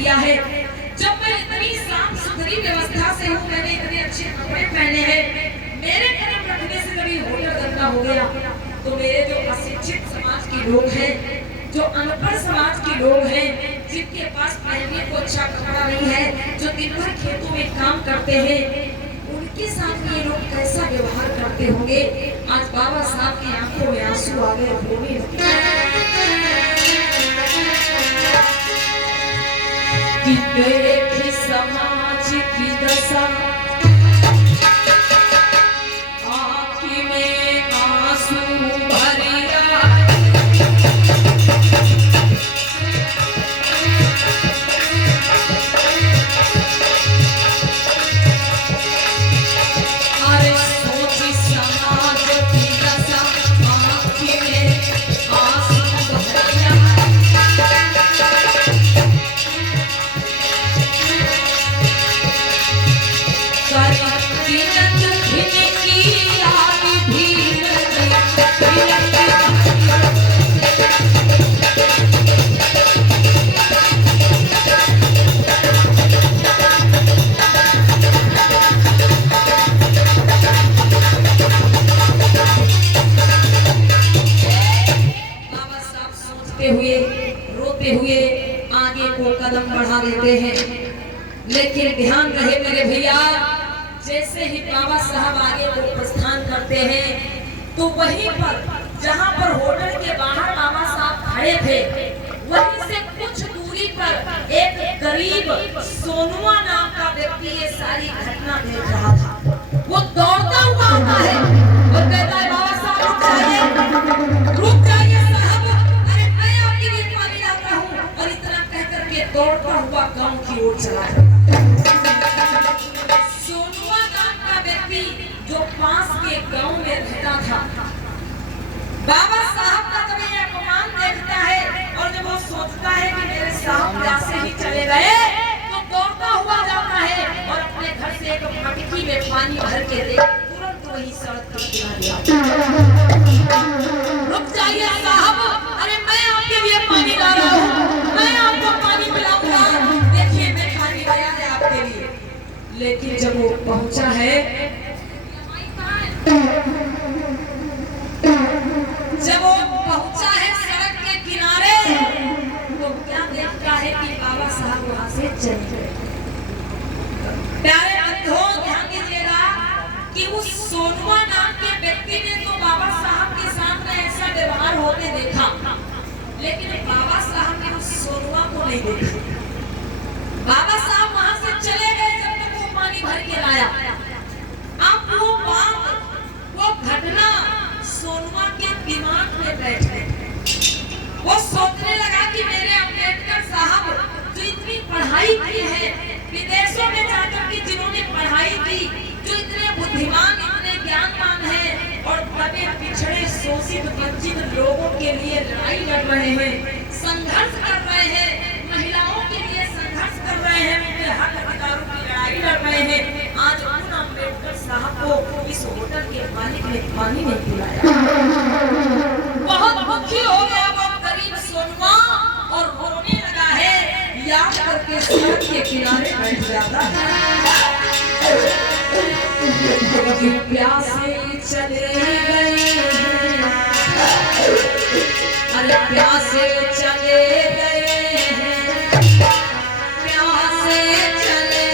किया है। जब मैं इतनी साफ सुथरी व्यवस्था से हूँ, मैंने इतने अच्छे कपड़े पहने हैं, मेरे कदम रखने से कभी होटल गंदा हो गया तो मेरे जो अशिक्षित समाज के लोग हैं, जो अनपढ़ समाज के लोग हैं, जिनके पास पहनने को अच्छा कपड़ा नहीं है, जो दिन भर खेतों में काम करते हैं, उनके साथ ये लोग कैसा व्यवहार करते होंगे। आज बाबा साहब की आंखों में आंसू आ गए, रोने लगे। देख समाज की दशा, आँखी में आंसू भरिया, अरे सोची समाज की दशा, आँखी में आंसू भरिया। हुए रोते हुए आगे को कदम बढ़ा देते हैं, लेकिन ध्यान रहे मेरे भैया, जैसे ही बाबा साहब आगे को प्रस्थान करते हैं तो वहीं पर जहां पर होटल के बाहर बाबा साहब खड़े थे, वहीं से कुछ दूरी पर एक गरीब सोनुआ नाम का व्यक्ति ये सारी घटना देख रहा था। वो दौड़ता हुआ आता है और कहता है, बाबा साहब रुक जाइए साहब, अरे मैं आपके लिए पानी लाता हूँ। और इतना कह करके दौड़ता हुआ गांव की ओर चला जाता। सोनुआ नाम का व्यक्ति जो पास के गांव में रहता था, बाबा साहब का जब ये अपमान देखता है और जब वो सोचता है कि मेरे साहब जैसे ही चले गए, तो दौड़ता हुआ जाता है और अपने घर से एक मटकी में पानी भर के दे तुरंत वही सड़क पर गिरा दिया। रुक जाइए साहब, अरे मैं आपके लिए पानी ला रहा हूँ, मैं आपको पानी पिलाऊंगा, देखिए मैं पानी लाया है आपके लिए। लेकिन जब वो पहुंचा है, जब वो पहुंचा है सड़क के किनारे, तो क्या देखता है कि बाबा साहब वहां से चले गए। प्यारे बंधुओं, ध्यान दीजिएगा कि उस सोनुआ नाम के व्यक्ति ने तो बाबा साहब के सामने ऐसा व्यवहार होते देखा, लेकिन बाबा साहब ने उस सोनुआ को नहीं देखा। बाबा साहब वहां से चले गए जब तक वो पानी भर के लाया। अब वो बात, वो घटना सोनुआ के दिमाग में बैठ गई। वो सोचने लगा कि मेरे अम्बेडकर साहब जो इतनी पढ़ाई की है, विदेशों में जाकर के जिन्होंने पढ़ाई की, जो इतने बुद्धिमान, इतने ज्ञानवान हैं और दबे पिछड़े शोषित वंचित लोगों के लिए लड़ाई लड़ रहे हैं, संघर्ष कर रहे हैं, महिलाओं के लिए संघर्ष कर रहे हैं, उनके हक अधिकारों की लड़ाई लड़ रहे हैं। आज उन अम्बेडकर साहब को इस होटल के मालिक ने पानी नहीं पिलाया। बहुत दुखी हो गया वो गरीब सोनुआ और रोने लगा है, याद करके सड़क के किनारे बैठ जाता है। प्यासे चले गए, अरे प्यासे चले गए, प्यासे चले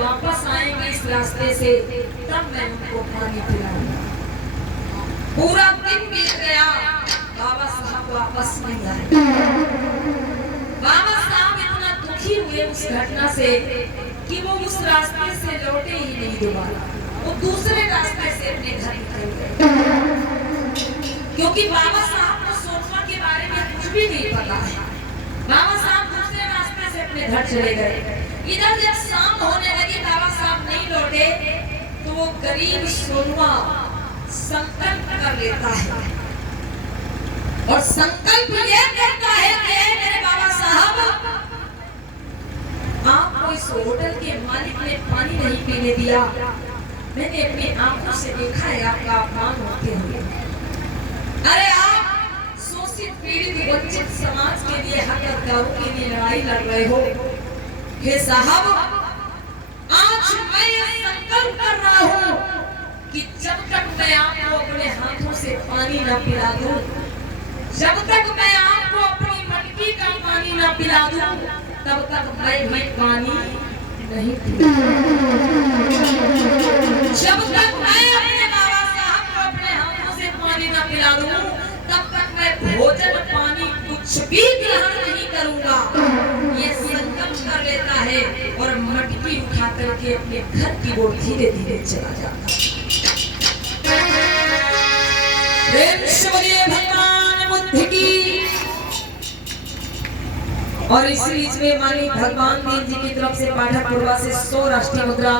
वापस आएंगे इस रास्ते से तब मैं उनको पानी पिलाऊंगा। पूरा दिन बीत गया, बाबा साहब वापस नहीं आए। बाबा साहब इतना दुखी हुए उस घटना से कि वो उस रास्ते से लौटे ही नहीं दोबारा, वो दूसरे रास्ते से अपने घर निकल गए। क्योंकि बाबा साहब को सोनवा के बारे में कुछ भी नहीं पता है। बाबा साहब दूसरे रास्ते से अपने घर चले गए। इधर जब शाम होने लगी, बाबा साहब नहीं लौटे, तो वो गरीब सोनवा संकल्प कर लेता है और संकल्प ये करता है कि मेरे बाबा साहब, आपको इस होटल के मालिक ने पानी नहीं पीने दिया, मैंने अपनी आंखों से देखा है आपका अपमान होते हुए। अरे आप शोषित पीड़ित वंचित समाज के लिए, हक अधिकारों के लिए लड़ाई लड़ रहे हो। हे साहब, आज मैं ये संकल्प कर रहा हूँ कि जब तक मैं आपको अपने हाथों से पानी न पिला दूं, जब तक मैं आपको अपनी मटकी का पानी न पिला दूं, तब तक मैं पानी नहीं पीऊंगा। जब तक मैं अपने बाबा साहब को अपने हाथों से पानी न पिला दूं, तब तक मैं भोजन पानी कुछ भी ग्रहण नहीं करूंगा। ये संकल्प कर लेता है और मटकी उठा करके अपने घर की ओर धीरे धीरे चला जाता है। प्रेम से बोलिए भगवान बुद्ध की। और इस सीरीज में माननीय भगवान देव जी की तरफ से पाठक पूर्वा से 100 राष्ट्रीय मुद्रा,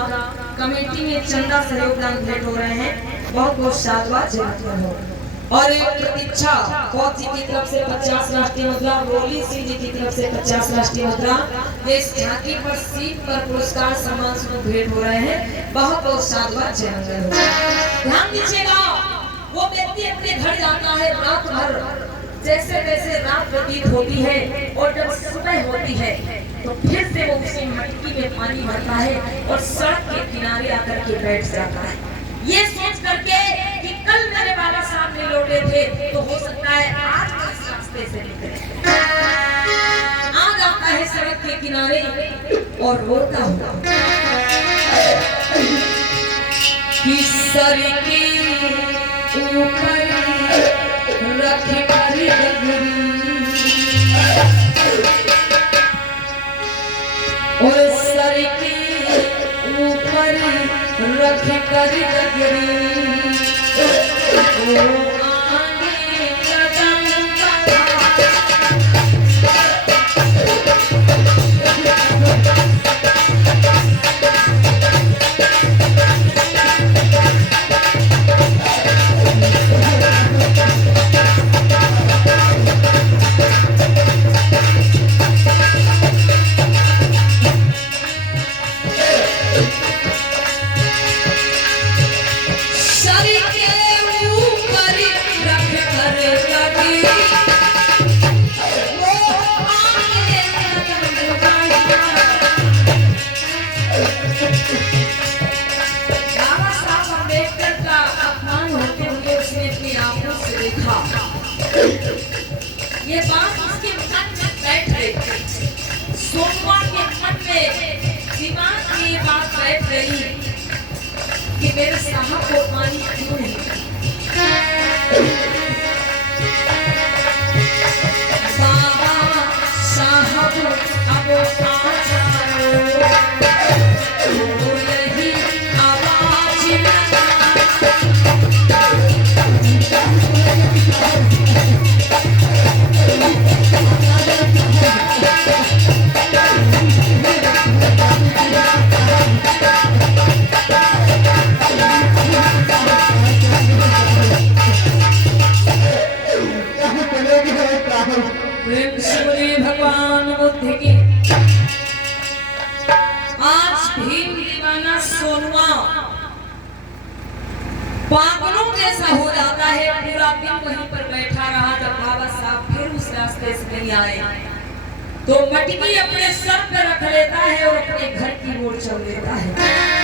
कमेटी में चंदा सहयोग दान भेंट हो रहे हैं। बहुत बहुत शादवा जरूर हो। और एक प्रतीक्षा फौज जी की तरफ से 50 राष्ट्रीय मुद्रा, रोली सिंह जी की तरफ से 50 राष्ट्रीय मुद्रा, इस झांकी पर सीट पर पुरस्कार सम्मान स्वरूप भेंट हो रहे हैं। बहुत बहुत शादवा जरूर हो। ध्यान दीजिएगा, वो व्यक्ति अपने घर जाता है, रात भर जैसे जैसे रात व्यतीत होती है और जब सुबह होती है तो फिर से वो उसी मटकी में पानी भरता है और सड़क के किनारे आकर के बैठ जाता है, ये सोच करके कि कल मेरे बाबा साहब ने लौटे थे तो हो सकता है आज वो इस रास्ते से निकले। आ जाता है सड़क के किनारे और रोता हुआ कि सर के ऊपर रख कर और सर के ऊपर रख कर ये बात उसके मन में बैठ गई। सोनवा के मन में दिमाग में ये बात बैठ गई कि मेरे साहब को पानी क्यों नहीं। बाबा साहब अब आ जाओ, तो यही आवाज लगा। भगवान बुद्ध की। आज भीम दीवाना सोनवा पागलों जैसा हो जाता है, पूरा दिन वहीं पर बैठा रहा। जब बाबा साहब फिर उस रास्ते से नहीं आए तो मटकी अपने सर पे रख लेता है और अपने घर की ओर चल देता है।